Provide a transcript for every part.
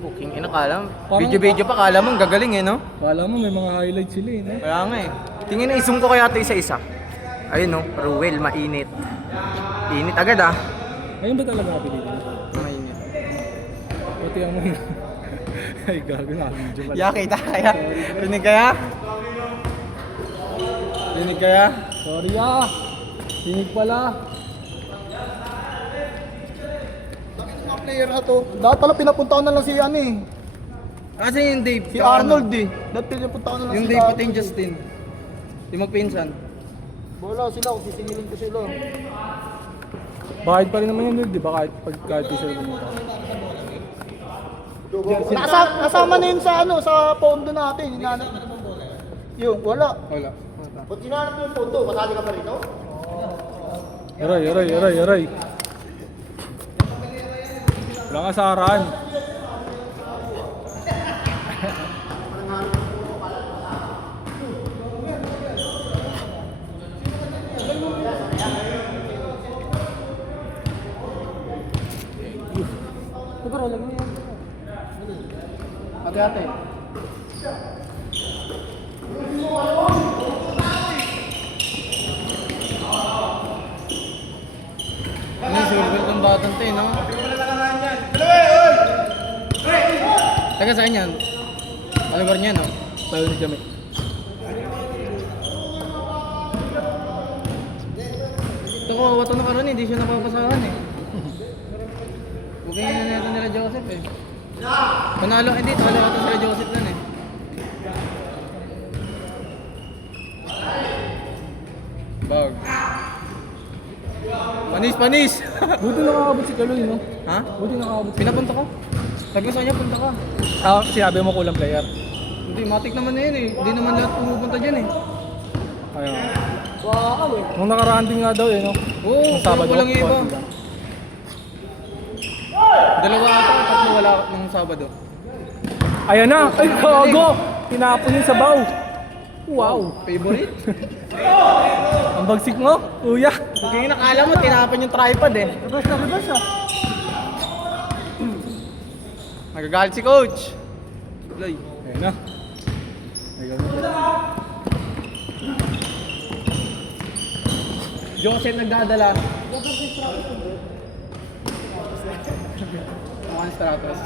Booking, kala mo. Parang- Video-video pa, kala mo, gagaling eh, no? Kala mo may mga highlights sila eh. No? Kaya nga eh. Tingin na, isum ko kaya ito isa-isa. Ayun no, Ruel, mainit. Init agad ah. Ayun ba talaga kapilitin? Mainit. Pati ang mga... Ay gago na, medyo pala. Ya, kita kaya? Rinig kaya? Rinig kaya? Sorry ah! Tinig pala. Mga player na to. Dapat pala pinapuntahan na lang si ano eh. Kasi yung Dave. Si Arnold eh. Dapat pinapuntahan na lang Yung si Dave Arnold. pati yung Justin. Di magpinsan. Wala sila kung sisingilin ko sila. Bakit pa rin naman yun, di ba? Kahit isa rin mo. Nasama na yun sa ano, sa pondo natin. Hinanap. Yung, wala. Wala. Pag hinanap mo yung pondo, kasali ka pa rin, no? Aray. Walang asaran. Ate-ate. Ano yung silver ng batang to eh, no? Taga saan yan? Ano lugar niya, no? Tayo ni Jamie. Ito ko, wato na karoon, hindi siya napapasahan eh. Bukay na nila Joseph eh. Panalo, hindi, talo ka sila Joseph lang eh. Bag. Panis! Buti nakakabot si Kaloy, no? Ha? Buti nakakabot si Pinapunta ko? Sabi ko sa kanya, punta ka. Ah, sinabi mo kulang player. Hindi, matik naman na yun eh. Hindi naman lahat pumupunta dyan eh. Ayun. Wow, eh. Nung nakaraan din nga daw eh, no? Oo, Nung Sabado. ko lang yung iba. Dalawa ata, tatlo wala nung Sabado. Ayan na! Ay, gago! Tinapon yung sabaw. Wow! Favorite? Ang bagsik mo, kuya. Kaya nakala mo, tinapon yung tripod eh. Reverse ah. Nagagalit si coach. Loy. Ayan na. Ayan na. Joseph nagdadala. Mukhang Stratos.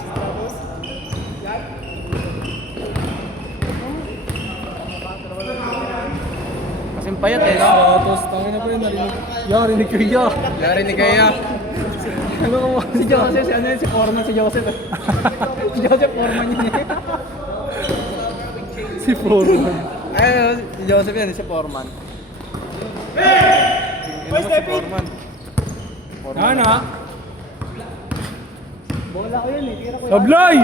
Kasing payat eh, no? Tapos, tangin na pa yun, narinig. Rinig ko ya. Yari ni Kaya. Ano ko Si Joseph, si ano yun, si Foreman si Joseph eh. Si Joseph Foreman yun eh. si Foreman. Ay, si Joseph yan, si Foreman. Boy, step in. Foreman. Ana! Bola ko yun eh. Tira ko yun. Sablay!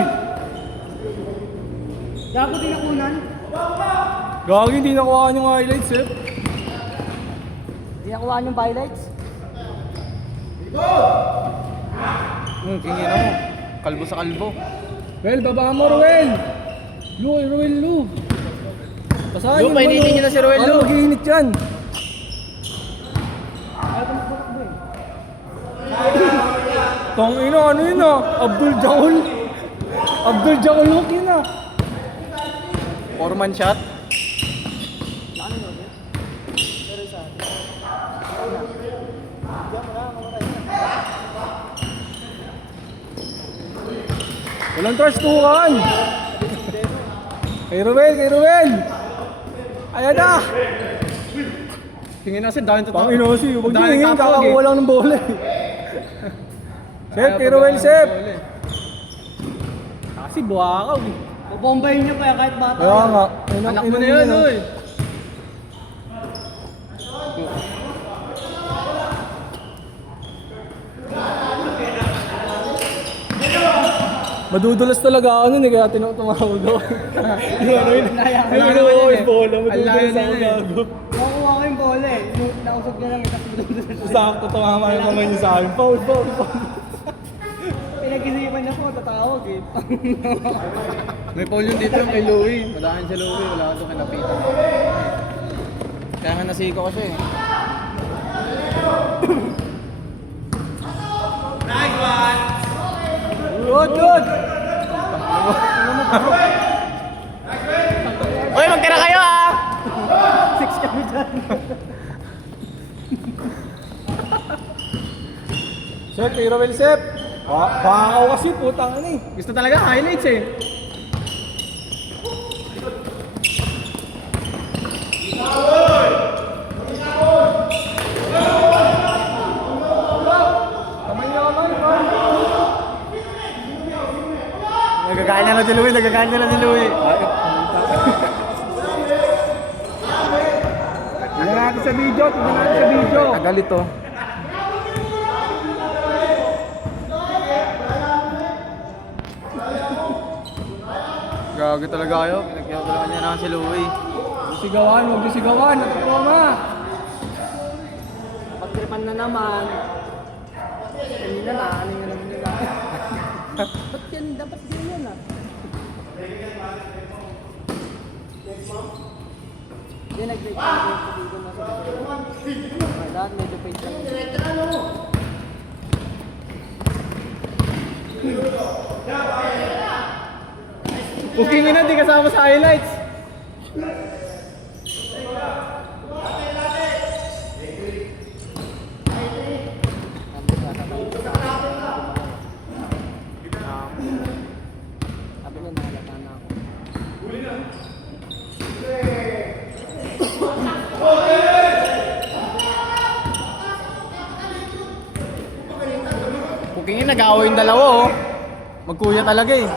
Gago din nakunan. Gagi, hindi nakuha yung highlights eh. Hindi nakuha yung highlights. Kingina mo. Kalbo sa kalbo. Well, baba mo, Ruel! Ruel, Lu! Basahin Lu, mo, painitin niyo na si Ruel, Lu. Ano mag-iinit yan? Tong ino, ano yun ah? Abdul Jaul hook yun ah. Foreman shot. Walang trash-tukan! Kay Ruel! Ayan na! Tingin na si Dahil Pang ino si, huwag Dahil tingin, tatawag eh. kakakuha lang ng bola eh. Sep, kay Ruel, Sep! Kasi buwakaw eh. Bobombayin niyo pa yan kahit bata. Kaya nga. Anak mo na yun, oy. Madudulas talaga ako nun eh, kaya tumawag ako. Yung ano yun, yung bola, madudulas ako gago. Nakuha ko yung bola eh. Nausap niya lang ito. Sakto tumama yung kamay niya sa akin. Foul. Pinag-isipan niya po, tatawag eh. May foul yun dito kay Louie. Madahan si Louie, wala ka doon kinapitan. Kaya nga nasiko ko siya eh. Good! Uy, magtira kayo ah! 6 kami dyan. Sep, kay Romel Sep. Bakaw kasi, putang ano eh. Gusto talaga highlights eh. Nagagalit na lang si Louie, nagagalit na lang si Louie. Tignan natin sa video, tignan natin sa video. Nagalit to. Gagi talaga kayo, pinagkakalakan niya na si Louie. Sigawan, huwag yung sigawan. Natutuwa ma. Pagtripan na naman. Kanina na, ano yung naman nila. Ba't yan? Dapat din yan ah. Hindi, nag-break na dito na sa dito. Dahil medyo fake lang. Bookingin na, di kasama sa highlights. Sabi ko nahalata na ako. Bookingin, nag-away yung dalawa oh. Magkuya talaga eh.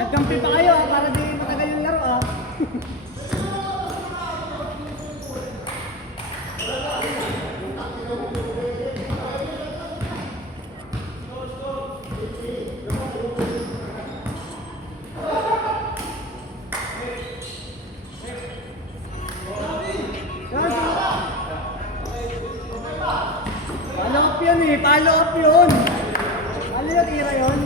Nagkampi pa kayo ah, para di matagal yung laro ah. Follow up yun eh, follow up yun. Ano yung tira yun?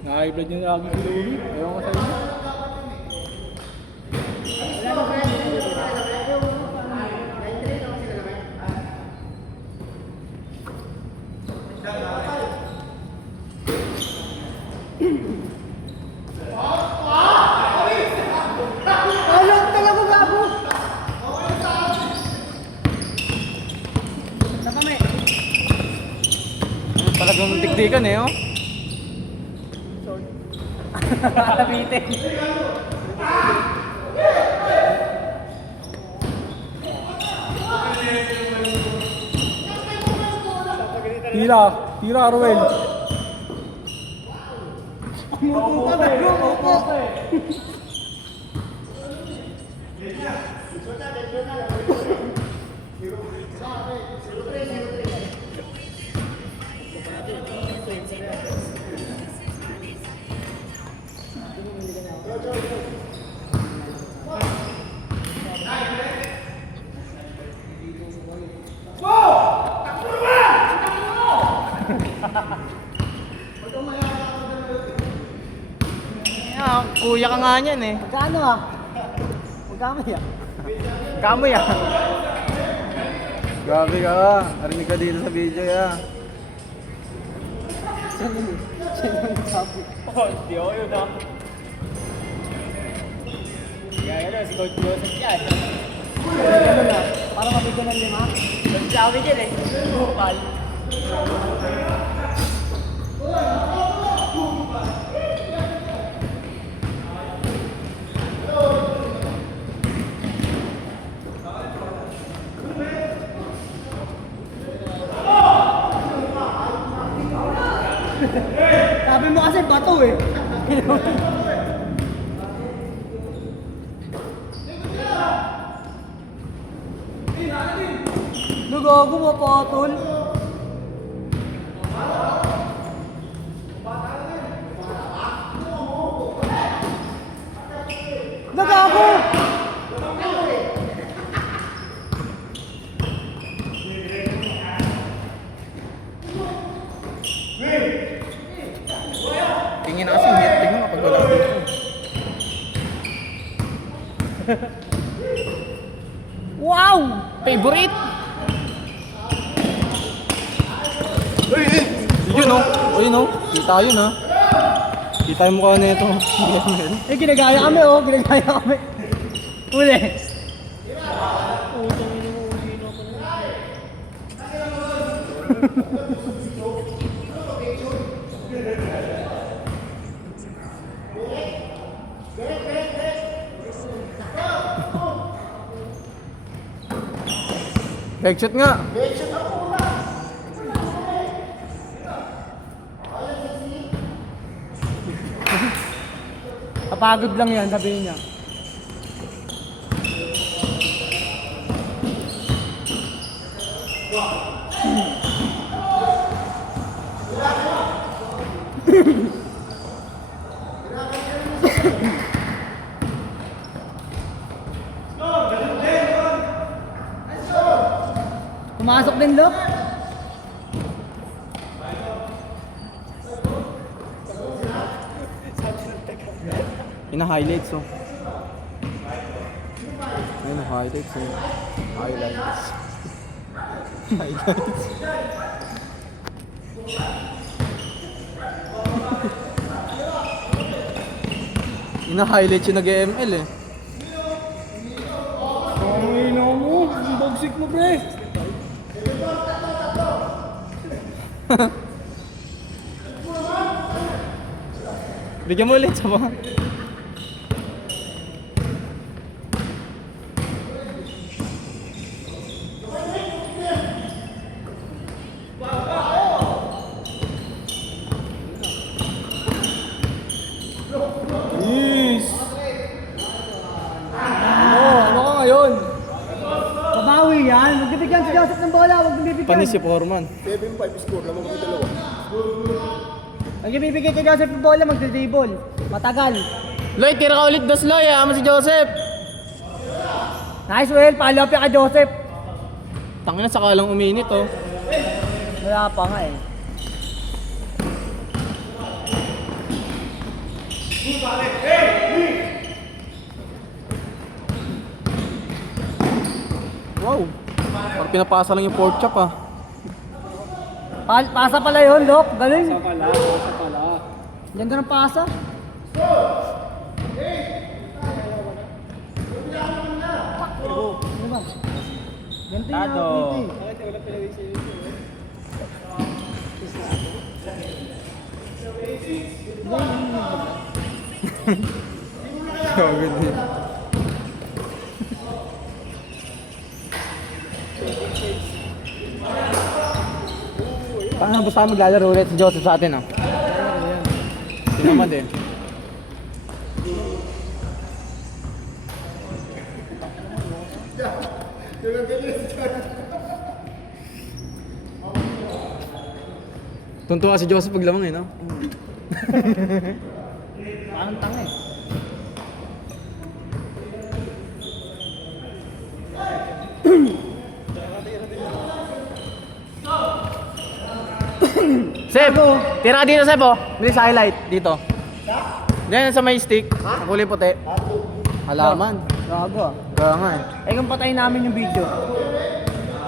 Naka-high-blood yung lagi si Louie. Ewan ko sa inyo. Follow up talaga gago! Sa kami. Talagang tiktikan eh oh. Tabitin. Tira, Arwel. Umupo ka ba? Umupo! Yeah, kuya ka nga niyan eh. Magkano ah? Magkano yan? Kamoy ah. Grabe ka ah. Narinig ka dito sa video ah. Siya yung nagsabi. Oh, hindi ako yun ah. Kaya na, si Coach Joseph yan. Ano na? Para mabigyan ng 5? Nagsabi dyan eh. Bukal. Sabi mo kasi bato eh. Nagago mo patol. Nagago! Tingin na kasi, tingin mo kapag wala dito. Wow! Favorite! Yun oh. Ayun oh. Kita yun ah. Kita yung mukha na ito. Eh, ginagaya kami oh. Ginagaya kami. Uli. Back shot nga. Kapagod lang yan, sabihin niya. Pumasok din, Lok. Ina-highlights oh. Ayun oh, highlights oh. Highlights. Highlights. Ina-highlights yung nag-ML eh. Ay, no mo. Ang bagsik mo, pre. Bigyan mo ulit sa mga. Yes. Ano ka ngayon? Babawi yan. Magbibigyan si Joseph ng bola. Huwag bibigyan. Panis si Foreman. 7-5 score naman kami dalawa. Magbibigyan kay Joseph ng bola. Magdidribble. Matagal. Loy, tira ka ulit dos Loy. Ama si Joseph. Nice, Will. Follow up yan kay Joseph. Tangina sa kalang uminit oh. Wala pa nga eh. Wow. Parang pinapasa lang yung pork chop ah. Pasa pala yun, Lok. Galing. Pasa pala. Ganda ng pasa. Ano ba? Ganito yung outfit eh. Bakit wala pinawin sa iyo? Gawin din. Paano basta maglalaro ulit si Joseph sa atin ah? Tinamad eh. Tuntua si Joseph pag lamang eh, no? Parang tanga eh. Sep! Tira ka dito, Sep, oh. Bilis highlight. Dito. Diyan sa may stick. Ang kulay puti. Halaman. Gago ah. Kaya nga eh. Eh kung patayin namin yung video.